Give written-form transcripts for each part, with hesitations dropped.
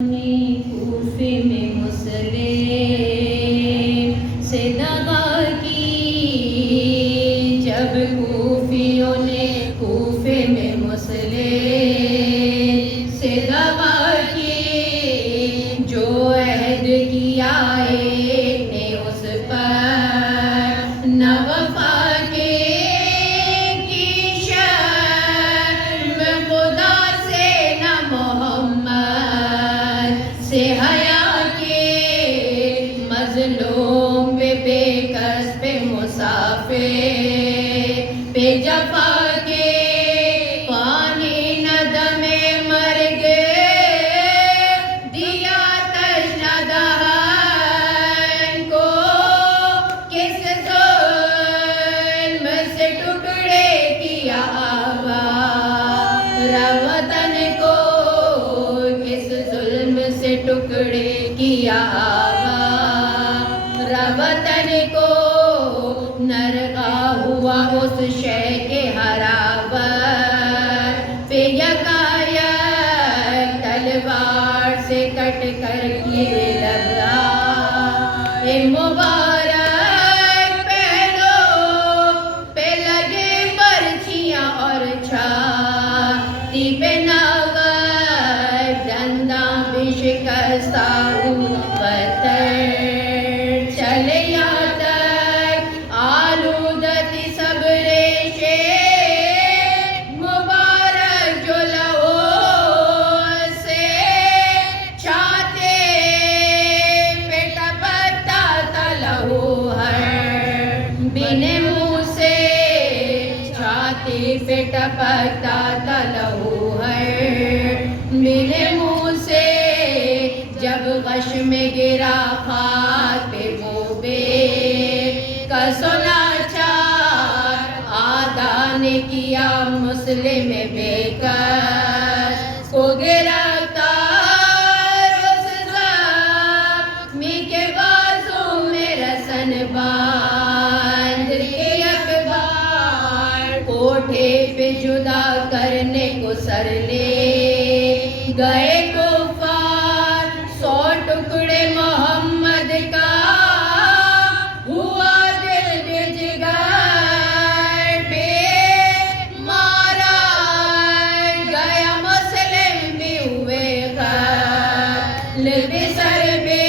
کوفے میں مسلم سے دغا کی، جب کوفیوں نے کوفے میں مسلم سے دغا کی، جو عہد کیا ایک نے اس پر نہ وفا کے، کی شرم خدا سے نہ محمد سے حیا کے، مظلوم پہ بے کس پہ مسافر پہ جفا کے، پانی ندم مرگ دیا تشنہ دہن کو، کس ظلم سے ٹکڑے کیا آوارہ وطن کو، کس ظلم سے ٹکڑے کیا آوارہ وطن کو، نرغا ہوا اس شے کے ہراور پہ یکایک، تلوار سے کٹ کر کیے لگا اے مبارک پہلو پہ لگے برچیاں اور چھاتی پہ ناغر، دنداں بھی شکستہ پتھر چلے یا تک آلودتی سب ریشے، مبارک جو لہو سے چھاتے پہ ٹپکتا تھا لہو ہر بن منہ سے، چھاتی پہ ٹپکتا تھا لہو ہر بن منہ سے، جب غش میں گرا خاک پہ وہ بے کس و لاچار، آدھا نے کیا مسلم بے کس کو گرفتار، اس زخمی کے بازو میں رسن باندھ کے اخبار، کوٹھے پہ جدا کرنے کو سر لے گئے کفار، 100 ٹکڑے محمد کا ہوا دل بھی جگر پہ مارا گیا، مسلم بھی ہوئے قتل بھی سر پہ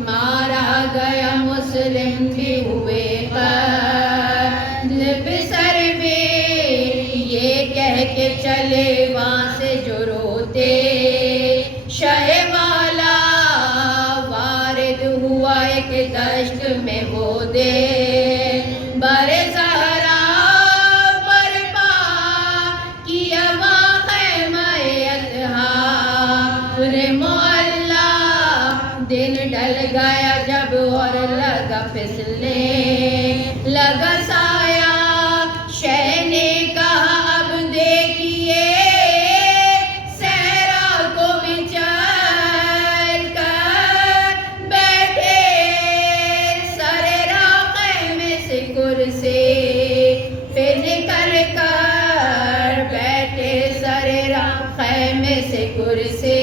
مارا گیا، مسلم بھی ہوئے قتل بھی سر پہ، یہ کہہ کے چلے وہاں سے جو روتے شہ والا، وارد ہوا ایک دشت میں وہ دے بر زہرا، برپا کیا وہاں خیمہ اطہار معلیٰ، دن ڈل گیا جب اور لگا پھسلنے لگا سایہ، شہ نے کہا اب دیکھیے صحرا کو بھی چل کر بیٹھے، سر راہ خیمے سے کرسی پہ نکل کر بیٹھے، سر راہ خیمے سے کرسی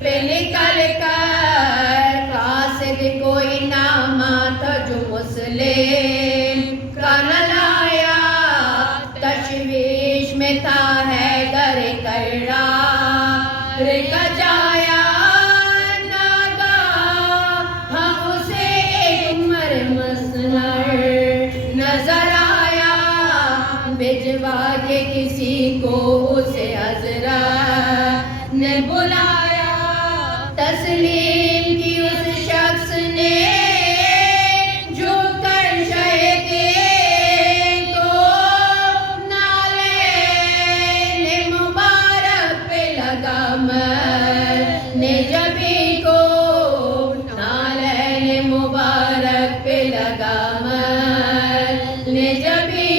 پہ نکل کر، قاصد کوئی نامہ تھا جو مسلم کا نہ لایا، تشویش میں تھا حیدر کرار کا جایا، ناگہاں اسے ایک عمر مسنر نظر آیا، بھجوا کے کسی کو اسے حضرت نے بلایا، تسلیم کی اس شخص نے جھک کر شہ کو، نالین مبارک پہ لگا مرنے جبھی کو، نالین مبارک پہ لگا مرنے جبھی